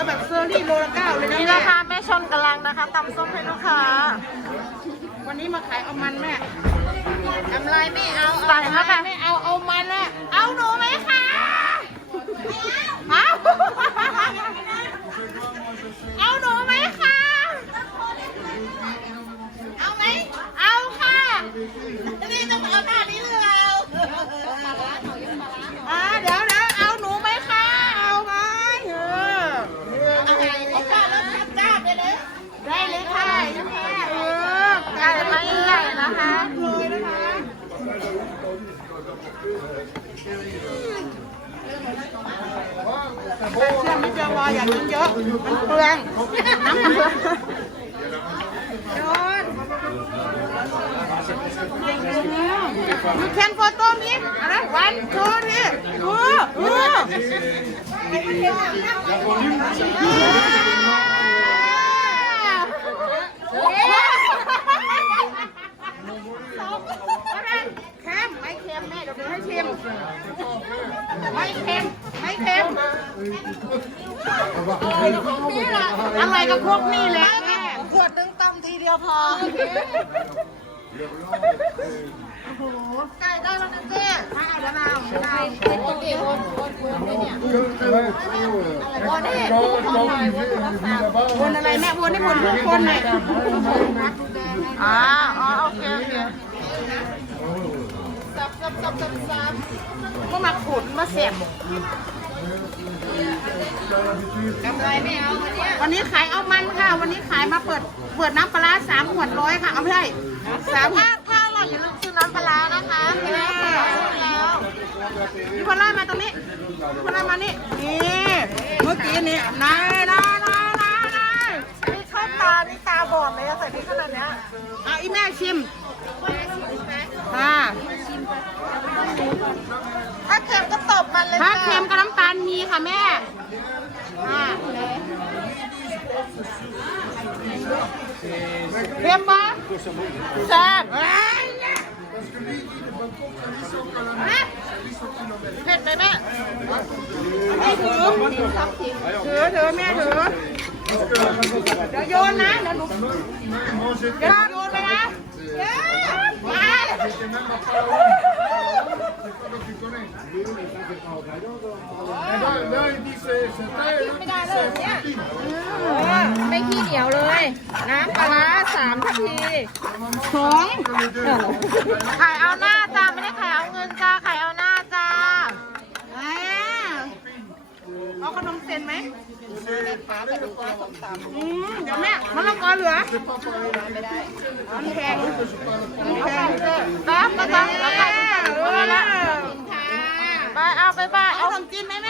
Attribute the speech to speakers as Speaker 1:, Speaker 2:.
Speaker 1: อแบบเซอร์รี่โลละเก้าเลยนะ
Speaker 2: นี่
Speaker 1: แม่
Speaker 2: นะคะแม่ชนกำลังนะคะตำส้มให้ลูกค้า
Speaker 1: วันนี้มาขายเอามันแม่
Speaker 3: กำไรไม่เอา
Speaker 2: ใส่แล้วค่ะ
Speaker 1: ไม่เอาเอามันละเอาหนูไหมคะเอาเอาหนูไหมคะเอาไหมเอาค่ะนี่จะเอาหน้านี้หรือเอาอ่าเดี๋ยวนะเอาหนูไหมคะเอาไหมเออเอาไงเอาค่ะแล้วจ้าไปเลยได้เลยค่ะยังแม่เออ
Speaker 2: ไก่ไม่ใหญ่นะคะ
Speaker 1: เลยนะคะ เชื่อไม่เจอวออย่ากินเยอะ มันเปลือง น้ำมันเปลืองโดน You can photo me อะไร one two three เออเออเค็มไม่เค็มแม่เดี๋ยวดูให้ชิม ไม่เค็มไม่เค็มอะไรกับพวกนี่แหละแม่
Speaker 3: ขวดนึงตำทีเดียวพอ
Speaker 1: โอ้โหใกล้ได้แล้วนะเจ๊ถ้าเอาแล้วนะเอา
Speaker 3: เป็นตัวเองวนวนวนเนี่ยวนนี่
Speaker 1: วนอะไรแม่วนให้วนทุกคนเลย
Speaker 2: อ๋ออ๋อโอเคโอเค
Speaker 3: ซับซับซับซับซับ
Speaker 1: ก็มาขุดมาเสียบ
Speaker 3: กำไรไม่เอาวันนี้
Speaker 1: วันนี้ขายเอามันค่ะ วันนี้ขายมาเปิดเปิดน้ำปลาสามขวดร้อยค่ะ เอาไม่ใช่สาม
Speaker 2: ถ้าถ้าอร่อยอย่าลืมซื้อน้ำปลานะคะแม่ขอซื้อแล้ว
Speaker 1: พี่พลามาตรงนี้พี่พลามานี่นี่เมื่อกี้นี่นายนายนายนายนาย
Speaker 2: นี่ชอบตานี่ตาบอดเลยอะใส่พริกขนาดเนี้ย
Speaker 1: เอาอีแม่ชิม
Speaker 2: ถ้าเค็มก็ตบมันเลย
Speaker 1: ถ้า
Speaker 2: ค่ะ
Speaker 1: เค็มกับน้ำตาลมีค่ะแม่อ่าเค็มปะแซ่บเอ้ยเผ็ดไหมแม่ไม่ถือถือถือแม่ถือเดี๋ยวโยนนะเดี๋ยวหนูเดี๋ยวหนูโยนเลยนะเย้ไป
Speaker 3: ไม่ขี้เหนียวเลย น้ำปลาร้าสามทัพพี
Speaker 1: สอง
Speaker 2: ขายเอาหน้าจ้าไม่ได้ขา อื
Speaker 1: มแม่มะละกอเหลือมันแพงมันแพงเจ้
Speaker 2: แป๊ต้องแล้วรู้แล้วไป
Speaker 1: เอาไปไปเอา
Speaker 2: ขน
Speaker 1: มจีนไหมแม่